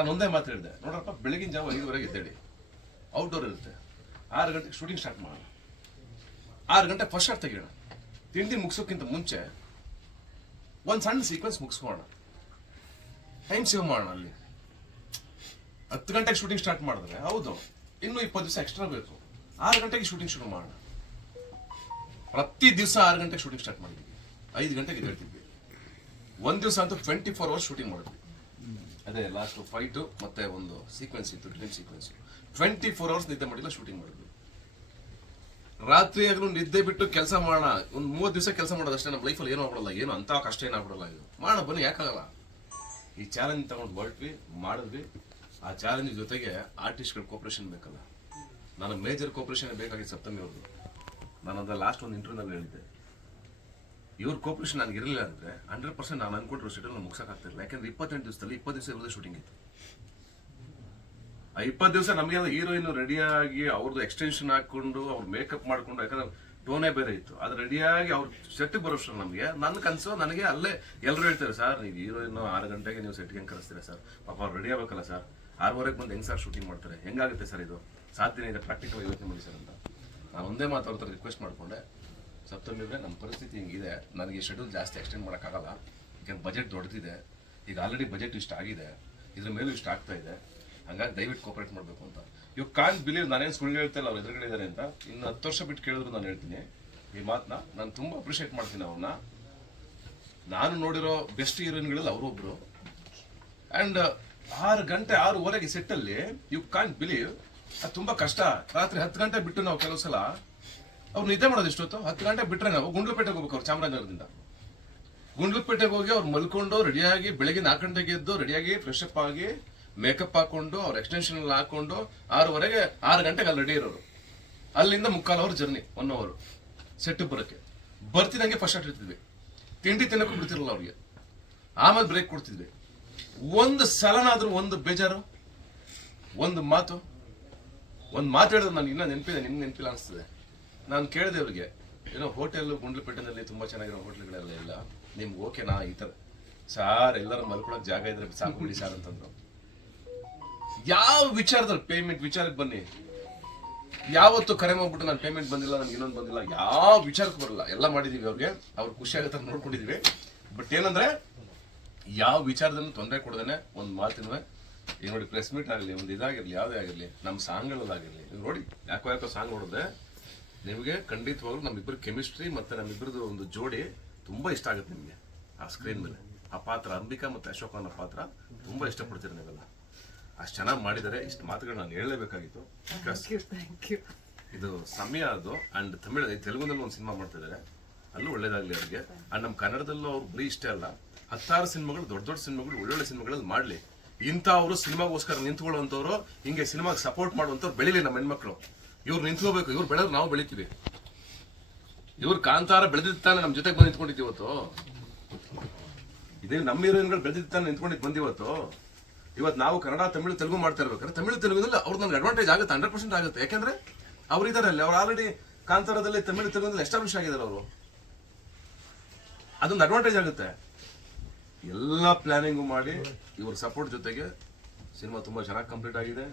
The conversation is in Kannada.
ನಾನು ಒಂದೇ ಮಾತು ಹೇಳಿದೆ. ನೋಡ್ರಪ್ಪ, ಬೆಳಗಿನ ಜಾವ ಐದುವರೆಗೆ ಎದ್ದೇಳಿ. ಔಟ್ಡೋರ್ ಇರುತ್ತೆ. ಆರು ಗಂಟೆಗೆ ಶೂಟಿಂಗ್ ಸ್ಟಾರ್ಟ್ ಮಾಡೋಣ. ಆರು ಗಂಟೆ ಫಸ್ಟ್ ಶಾರ್ಟ್ ತೆಗಿಯೋಣ. ತಿಂಡಿ ಮುಗಿಸೋಕ್ಕಿಂತ ಮುಂಚೆ ಒಂದು ಸಣ್ಣ ಸೀಕ್ವೆನ್ಸ್ ಮುಗಿಸ್ಕೋಣ ಟೈಮ್ ಸೇವ್ ಮಾಡೋಣ ಅಲ್ಲಿ. ಹತ್ತು ಗಂಟೆಗೆ ಶೂಟಿಂಗ್ ಸ್ಟಾರ್ಟ್ ಮಾಡಿದ್ರೆ, ಹೌದು, ಇನ್ನೂ ಇಪ್ಪತ್ತು ದಿವಸ ಎಕ್ಸ್ಟ್ರಾ ಬೇಕು. ಆರು ಗಂಟೆಗೆ ಶೂಟಿಂಗ್ ಶುರು ಮಾಡೋಣ. ಪ್ರತಿ ದಿವಸ ಆರು ಗಂಟೆಗೆ ಶೂಟಿಂಗ್ ಸ್ಟಾರ್ಟ್ ಮಾಡಿದ್ವಿ. ಐದು ಗಂಟೆಗೆ ಹೇಳ್ತಿದ್ವಿ ಒಂದು ದಿವಸ ಅಂತೂ ಟ್ವೆಂಟಿ ಫೋರ್ ಅವರ್ಸ್ ಶೂಟಿಂಗ್ ಮಾಡಿದ್ವಿ. ಅದೇ ಲಾಸ್ಟ್ ಫೈಟು ಮತ್ತೆ ಒಂದು ಸೀಕ್ವೆನ್ಸ್ ಇತ್ತು dream sequence twenty four hours ನಿದ್ದೆ ಮಾಡಿಲ್ಲ ಶೂಟಿಂಗ್ ಮಾಡಿದ್ವಿ. ರಾತ್ರಿ ಆಗಲೂ ನಿದ್ದೆ ಬಿಟ್ಟು ಕೆಲಸ ಮಾಡೋಣ, ಒಂದು ಮೂವತ್ತು ದಿವಸ ಕೆಲಸ ಮಾಡೋದಷ್ಟೇ ನಮ್ಮ ಲೈಫಲ್ಲಿ ಏನೂ ಆಗ್ಬಿಡಲ್ಲ, ಏನು ಅಂತ ಕಷ್ಟ ಏನಾಗ್ಬಿಡಲ್ಲ ಇದು. ಮಾಡೋಣ ಬನ್ನಿ, ಯಾಕಾಗಲ್ಲ? ಈ ಚಾಲೆಂಜ್ ತಗೊಂಡು ಹೊರಟ್ವಿ, ಮಾಡಿದ್ವಿ. ಆ ಚಾಲೆಂಜ್ ಜೊತೆಗೆ ಆರ್ಟಿಸ್ಟ್ಗಳ ಕೋಪರೇಷನ್ ಬೇಕಲ್ಲ. ನನಗೆ ಮೇಜರ್ ಕೋಪರೇಷನ್ ಬೇಕಾಗಿತ್ತು ಸಪ್ತಮಿ ಅವ್ರದ್ದು. ನಾನು ಅದ ಲಾಸ್ಟ್ ಒಂದು ಇಂಟರ್ವ್ಯೂನಲ್ಲಿ ಹೇಳಿದ್ದೆ. ಇವ್ರ ಕೋಪರೇಷನ್ ನನಗೆ ಇರಲಿಲ್ಲ ಅಂದರೆ ಹಂಡ್ರೆಡ್ ಪರ್ಸೆಂಟ್ ನಾನು ಅನ್ಕೊಂಡಿರೋ ಶೆಡ್ಯೂಲ್ ಮುಗ್ಸೋಕ್ಕಾಗ್ತಿರಲಿಲ್ಲ ಯಾಕಂದ್ರೆ ಇಪ್ಪತ್ತೆಂಟು ದಿವಸದಲ್ಲಿ, ಇಪ್ಪತ್ತು ದಿವಸ ಇರೋದೇ ಶೂಟಿಂಗ್ ಇತ್ತು. ಆ ಇಪ್ಪತ್ತು ದಿವಸ ನಮಗೆಲ್ಲ ಹೀರೋಯಿನ್ ರೆಡಿಯಾಗಿ ಅವ್ರದ್ದು ಎಕ್ಸ್ಟೆನ್ಷನ್ ಹಾಕೊಂಡು ಅವ್ರು ಮೇಕಪ್ ಮಾಡ್ಕೊಂಡು, ಯಾಕಂದ್ರೆ ಟೋನೇ ಬೇರೆ ಇತ್ತು. ಅದು ರೆಡಿಯಾಗಿ ಅವ್ರ ಸೆಟ್ಗೆ ಬರೋಷ್ಟು ನಮಗೆ ನನ್ನ ಕನಸು ನನಗೆ ಅಲ್ಲೇ ಎಲ್ಲರೂ ಹೇಳ್ತಾರೆ, ಸರ್, ನೀವು ಹೀರೋಯಿನ್ ಆರು ಗಂಟೆಗೆ ನೀವು ಸೆಟ್ಗೆ ಹೆಂಗೆ ಕರೆಸ್ತೀರಾ ಸರ್? ಪಾಪ ಅವ್ರು ರೆಡಿ ಆಗಬೇಕಲ್ಲ ಸರ್. ಆರೂವರೆಗೆ ಬಂದು ಹೆಂಗೆ ಸರ್ ಶೂಟಿಂಗ್ ಮಾಡ್ತಾರೆ? ಹೆಂಗಾಗುತ್ತೆ ಸರ್ ಇದು? ಸಾಧ್ಯನೇ ಇದೆ ಪ್ರಾಕ್ಟಿಕಲ್ ಯೋಚನೆ ಮಾಡಿ ಸರ್ ಅಂತ. ನಾನು ಒಂದೇ ಮಾತು ಅವ್ರ ರಿಕ್ವೆಸ್ಟ್ ಮಾಡಿಕೊಂಡೆ. ಸಪ್ತಮಿ ನಮ್ಮ ಪರಿಸ್ಥಿತಿ ಹಿಂಗಿದೆ. ನನಗೆ ಶೆಡ್ಯೂಲ್ ಜಾಸ್ತಿ ಎಕ್ಸ್ಟೆಂಡ್ ಮಾಡೋಕ್ಕಾಗಲ್ಲ. ಯಾಕಂದ್ರೆ ಬಜೆಟ್ ದೊಡ್ಡದಿದೆ ಈಗ ಆಲ್ರೆಡಿ ಬಜೆಟ್ ಇಷ್ಟ ಆಗಿದೆ. ಇದ್ರ ಮೇಲೂ ಇಷ್ಟ ಆಗ್ತಾ ಇದೆ. ಹಂಗಾಗಿ ದಯವಿಟ್ಟು ಕೋಪರೇಟ್ ಮಾಡಬೇಕು ಅಂತ. ಯು ಕಾನ್ ಬಿಲೀವ್ ನಾನೇನು ಸುಳ್ಳು ಹೇಳ್ತಾ ಇಲ್ಲ, ಅವ್ರು ಎದುರುಗಡೆ ಇದ್ದಾರೆ ಅಂತ. ಇನ್ನು ಹತ್ತು ವರ್ಷ ಬಿಟ್ಟು ಕೇಳಿದ್ರು ನಾನು ಹೇಳ್ತೀನಿ. ಈ ಮಾತನ್ನ ನಾನು ತುಂಬ ಅಪ್ರಿಷಿಯೇಟ್ ಮಾಡ್ತೀನಿ ಅವ್ರನ್ನ ನಾನು ನೋಡಿರೋ ಬೆಸ್ಟ್ ಹೀರೋಯಿನ್ಗಳಲ್ಲಿ ಅವರೊಬ್ರು ಆ್ಯಂಡ್ ಆರು ಗಂಟೆ, ಆರೂವರೆಗೆ ಸೆಟ್ಟಲ್ಲಿ ಯು ಕಾನ್ ಬಿಲೀವ್ ಅದು ತುಂಬ ಕಷ್ಟ. ರಾತ್ರಿ ಹತ್ತು ಗಂಟೆ ಬಿಟ್ಟು ನಾವು ಕೆಲವು ಸಲ ಅವ್ರು ನಿದ್ದೆ ಮಾಡೋದು ಇಷ್ಟೊತ್ತು ಹತ್ತು ಗಂಟೆ ಬಿಟ್ಟರೆ ನಾವು ಗುಂಡ್ಲುಪೇಟೆಗೆ ಹೋಗ್ಬೇಕು ಅವ್ರು ಚಾಮರಾಜನಗರದಿಂದ. ಗುಂಡ್ಲುಪೇಟೆಗೆ ಹೋಗಿ ಅವ್ರು ಮಲ್ಕೊಂಡು ರೆಡಿಯಾಗಿ ಬೆಳಗ್ಗೆ ನಾಲ್ಕು ಗಂಟೆಗೆ ಎದ್ದು ರೆಡಿಯಾಗಿ ಫ್ರೆಶ್ ಅಪ್ ಆಗಿ ಮೇಕಪ್ ಹಾಕೊಂಡು ಅವ್ರ ಎಕ್ಸ್ಟೆನ್ಷನ್ ಎಲ್ಲ ಹಾಕೊಂಡು ಆರೂವರೆಗೆ ಆರು ಗಂಟೆಗೆ ಅಲ್ಲಿ ರೆಡಿ ಇರೋರು. ಅಲ್ಲಿಂದ ಮುಕ್ಕಾಲು hour journey one hour set ಬರೋಕ್ಕೆ. ಬರ್ತಿದಂಗೆ ಫಸ್ಟ್ ಇರ್ತಿದ್ವಿ ತಿಂಡಿ ತಿನ್ನಕ್ಕೂ ಬಿಡ್ತಿರಲ್ಲ ಅವ್ರಿಗೆ. ಆಮೇಲೆ ಬ್ರೇಕ್ ಕೊಡ್ತಿದ್ವಿ. ಒಂದು ಸಲನಾದ್ರೂ ಒಂದು ಬೇಜಾರು, ಒಂದು ಮಾತು. ಒಂದು ಮಾತು ಹೇಳಿದ್ರೆ ನಾನು ಇನ್ನೂ ನೆನಪಿದೆ ನಿಮ್ಗೆ ನೆನಪಿಲ್ಲ ಅನಿಸ್ತದೆ. ನಾನು ಕೇಳಿದೆ ಅವ್ರಿಗೆ ಏನೋ ಹೋಟೆಲ್ ಗುಂಡ್ಲುಪೇಟೆನಲ್ಲಿ ತುಂಬ ಚೆನ್ನಾಗಿರೋ ಹೋಟೆಲ್ಗಳೆಲ್ಲ ಇಲ್ಲ. ನಿಮ್ಗೆ ಓಕೆನಾ ಈ ಥರ. ಸಾರ್ ಎಲ್ಲರೂ ಮಲ್ಕೊಳಕ್ ಜಾಗ ಇದ್ರೆ ಸಾಕು ಬಿಡಿ ಸಾರ್ ಅಂತಂದ್ರು. ಯಾವ ವಿಚಾರದಲ್ಲಿ ಪೇಮೆಂಟ್ ವಿಚಾರಕ್ಕೆ ಬನ್ನಿ. ಯಾವತ್ತು ಕರೆ ಮಾಡ್ಬಿಟ್ಟು ನಾನು ಪೇಮೆಂಟ್ ಬಂದಿಲ್ಲ, ನನ್ಗೆ ಇನ್ನೊಂದು ಬಂದಿಲ್ಲ, ಯಾವ ವಿಚಾರಕ್ಕೆ ಬರಲ್ಲ. ಎಲ್ಲ ಮಾಡಿದೀವಿ ಅವ್ರಿಗೆ. ಅವ್ರು ಖುಷಿ ಆಗುತ್ತೆ ನೋಡ್ಕೊಂಡಿದೀವಿ. ಬಟ್ ಏನಂದ್ರೆ, ಯಾವ ವಿಚಾರದಲ್ಲೂ ತೊಂದರೆ ಕೊಡದೇನೆ ಒಂದು ಮಾತಿನ ಈಗ ನೋಡಿ ಪ್ರೆಸ್ ಮೀಟ್ ಆಗಲಿ, ಒಂದು ಇದಾಗಿರಲಿ, ಯಾವುದೇ ಆಗಿರಲಿ ನಮ್ಮ ಸಾಂಗ್ಗಳಲ್ಲಾಗಿರಲಿ ನೋಡಿ, ಯಾಕೋ ಯಾಕೋ ಸಾಂಗ್ ನೋಡಿದ್ರೆ ನಿಮಗೆ ಖಂಡಿತವಾಗ್ಲೂ ನಮ್ಮಿಬ್ಬರ ಕೆಮಿಸ್ಟ್ರಿ ಮತ್ತೆ ನಮ್ಮಿಬ್ಬರದು ಒಂದು ಜೋಡಿ ತುಂಬಾ ಇಷ್ಟ ಆಗುತ್ತೆ ನಿಮಗೆ. ಆ ಸ್ಕ್ರೀನ್ ಮೇಲೆ. ಆ ಪಾತ್ರ ಅಂಬಿಕಾ ಮತ್ತೆ ಅಶೋಕ್ ಅನ್ನೋ ಪಾತ್ರ ತುಂಬಾ ಇಷ್ಟಪಡ್ತೀರಿ ನೀವೆಲ್ಲ. ಅಷ್ಟು ಚೆನ್ನಾಗಿ ಮಾಡಿದ್ದಾರೆ. ಇಷ್ಟು ಮಾತುಗಳು ನಾನು ಹೇಳಲೇಬೇಕಾಗಿತ್ತು. Because ಥ್ಯಾಂಕ್ ಯು ಇದು ಸಮಯ ಅದು. ಅಂಡ್ ತಮಿಳ್ ತೆಲುಗುನಲ್ಲಿ ಒಂದು ಸಿನಿಮಾ ಮಾಡ್ತಾ ಇದ್ದಾರೆ ಅಲ್ಲೂ ಒಳ್ಳೇದಾಗಲಿ ಅವ್ರಿಗೆ. ಅಂಡ್ ನಮ್ಮ ಕನ್ನಡದಲ್ಲೂ ಅವ್ರು ಬರೀ ಇಷ್ಟೇ ಅಲ್ಲ. ಹತ್ತಾರು ಸಿನಿಮಾಗಳು ದೊಡ್ಡ ದೊಡ್ಡ ಸಿನಿಮಾಗಳು ಒಳ್ಳೊಳ್ಳೆ ಸಿನಿಮಾಗಳಲ್ಲಿ ಮಾಡಲಿ. ಅವರು ಸಿನಿಮಾಗೋಸ್ಕರ ನಿಂತ್ಕೊಳ್ಳುವಂಥವ್ರು ಹಿಂಗೆ ಸಿನಿಮಾಗೆ ಸಪೋರ್ಟ್ ಮಾಡುವಂಥವ್ರು ಬೆಳೀಲಿ ನಮ್ಮ ಹೆಣ್ಮಕ್ಳು. ಇವ್ರು ನಿಂತ್ಕೋಬೇಕು, ಇವ್ರು ಬೆಳೆದ್ರೆ ನಾವು ಬೆಳಿತೀವಿ. ಇವ್ರು ಕಾಂತಾರ ಬೆಳೆದಿತ್ತಾನೆ ನಮ್ಮ ಜೊತೆಗೆ ಬಂದು ನಿಂತ್ಕೊಂಡಿದ್ದು ಇವತ್ತು. ಇದೇ ನಮ್ಮ ಹೀರೋಯಿನ್ಗಳು ಬೆಳೆದಿತ್ತಾನೆ ನಿಂತ್ಕೊಂಡಿದ್ದು ಬಂದಿವತ್ತು ಇವತ್ತು. ನಾವು ಕನ್ನಡ, ತಮಿಳು, ತೆಲುಗು ಮಾಡ್ತಾ ಇರ್ಬೇಕಾದ್ರೆ ತಮಿಳು ತೆಲುಗುನಲ್ಲಿ ಅವ್ರು ನನ್ಗೆ ಅಡ್ವಾಂಟೇಜ್ ಆಗುತ್ತೆ ಹಂಡ್ರೆಡ್ ಪರ್ಸೆಂಟ್ ಆಗುತ್ತೆ. ಯಾಕೆಂದ್ರೆ ಅವ್ರು ಇದಾರೆ ಅಲ್ಲಿ ಅವ್ರು ಆಲ್ರೆಡಿ ಕಾಂತಾರದಲ್ಲಿ, ತಮಿಳು ತೆಲುಗುನಲ್ಲಿ ಎಸ್ಟಾಬ್ಲಿಷ್ ಆಗಿದ್ದಾರೆ ಅವರು. ಅದೊಂದು ಅಡ್ವಾಂಟೇಜ್ ಆಗುತ್ತೆ. ಎಲ್ಲ ಪ್ಲಾನಿಂಗು ಮಾಡಿ ಇವ್ರ ಸಪೋರ್ಟ್ ಜೊತೆಗೆ ಸಿನಿಮಾ ತುಂಬಾ ಚೆನ್ನಾಗಿ ಕಂಪ್ಲೀಟ್ ಆಗಿದೆ.